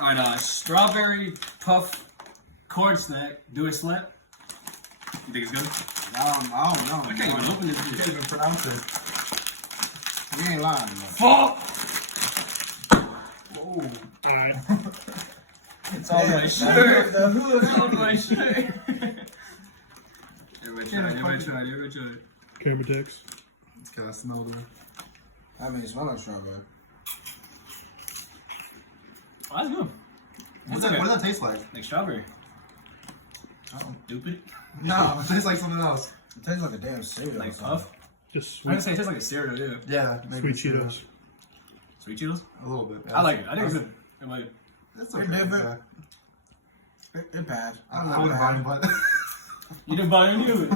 Alright, strawberry puff corn snack. Do it slap? You think it's good? I don't know. I can't even open this You shit. can't even pronounce it. You ain't lying, man. Fuck! Oh. Alright. It's all my shirt. The hood. It's on my shirt. Everybody try. Camera text. It's got a smell to it. I mean, it smells like strawberry. Oh, that's good. What does that taste like? Like strawberry. Oh. Stupid. No, it tastes like something else. It tastes like a damn cereal. Like or something. puff. Just I'm gonna sweet, say it tastes like a cereal, yeah. Yeah, maybe sweet Cheetos. Sweet Cheetos? A little bit. I like it. I think it's good. I'm like, It's It's okay. different. It passed. I don't know what about it, but you didn't buy any of it.